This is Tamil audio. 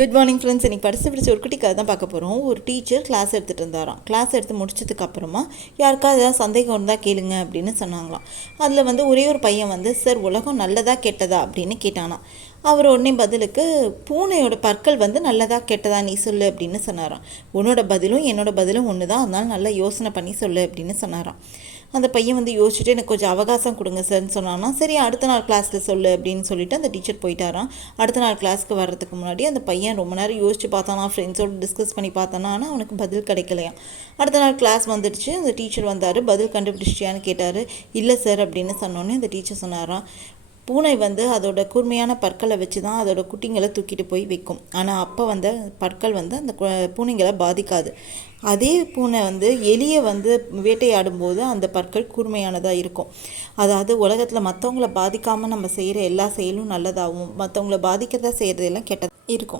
Good morning friends. இன்றைக்கி படித்த ஒரு குட்டி கதை தான் பார்க்க போகிறோம். ஒரு டீச்சர் கிளாஸ் எடுத்துகிட்டு இருந்தாராம். கிளாஸ் எடுத்து முடிச்சதுக்கு அப்புறமா யாருக்காவது ஏதாவது சந்தேகம் இருந்தால் கேளுங்க அப்படின்னு சொன்னாங்களாம். அதில் ஒரே ஒரு பையன் சார் உலகம் நல்லதா கெட்டதா அப்படின்னு கேட்டானாம். அவர் உடனே பதிலுக்கு பூனையோட பற்கள் நல்லதா கெட்டதா நீ சொல்லு அப்படின்னு சொன்னாராம். உன்னோட பதிலும் என்னோட பதிலும் ஒன்று தான், அதனால நல்லா யோசனை பண்ணி சொல்லு அப்படின்னு சொன்னாராம். அந்த பையன் யோசிச்சுட்டு எனக்கு கொஞ்சம் அவகாசம் கொடுங்க சார்ன்னு சொன்னான்னா, சரி அடுத்த நாள் கிளாஸில் சொல்லு அப்படின்னு சொல்லிட்டு அந்த டீச்சர் போயிட்டாராம். அடுத்த நாள் கிளாஸ்க்கு வர்றதுக்கு முன்னாடி அந்த பையன் ரொம்ப நேரம் யோசிச்சு பார்த்தானா, ஃப்ரெண்ட்ஸோடு டிஸ்கஸ் பண்ணி பார்த்தானா, ஆனால் அவனுக்கு பதில் கிடைக்கலையாம். அடுத்த நாள் கிளாஸ் வந்துடுச்சு. அந்த டீச்சர் வந்தார். பதில் கண்டுபிடிச்சிட்டியான்னு கேட்டார். இல்லை சார் அப்படின்னு சொன்னோன்னே அந்த டீச்சர் சொன்னாராம், பூனை அதோட கூர்மையான பற்களை வச்சு தான் அதோட குட்டிங்களை தூக்கிட்டு போய் வைக்கும். ஆனால் அப்போ பற்கள் அந்த பூனைங்களை பாதிக்காது. அதே பூனை எலியை வேட்டையாடும் போது அந்த பற்கள் கூர்மையானதாக இருக்கும். அதாவது உலகத்தில் மற்றவங்கள பாதிக்காமல் நம்ம செய்கிற எல்லா செயலும் நல்லதாகவும், மற்றவங்கள பாதிக்கிறதா செய்கிறதெல்லாம் கெட்டதாக இருக்கும்.